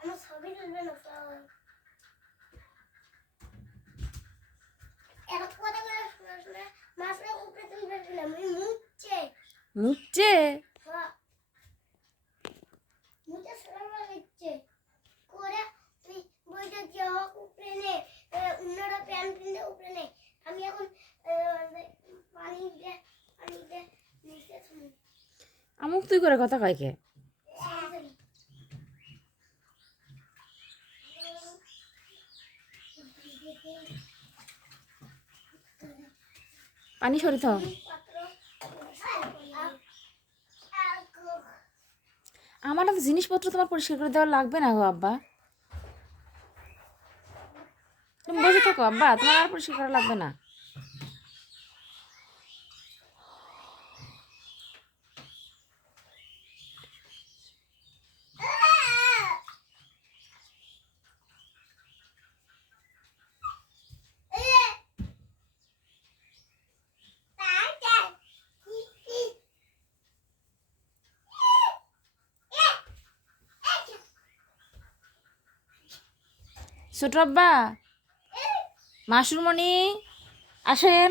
আমার ছবি তুলবে না তো এত কথা করে শোনা মাছটা উপরে তুলবে না আমি মুচ্ছে মুচ্ছে মুচ্ছে সালাম দিচ্ছে করে তুই বইটা যাও উপরে নে অন্যরা প্যান্ট পিনতে উপরে নে আমি এখন পানিতে নিচে শুনি আমুক তুই করে কথা কয় কে পানি সরিত আমার তো জিনিসপত্র তোমার পরিষ্কার করে দেওয়া লাগবে না গো আব্বা তুমি বসে থাকো আব্বা তোমার আর পরিষ্কার করা লাগবে না ছোট আব্বা মাশরুমণি আসেন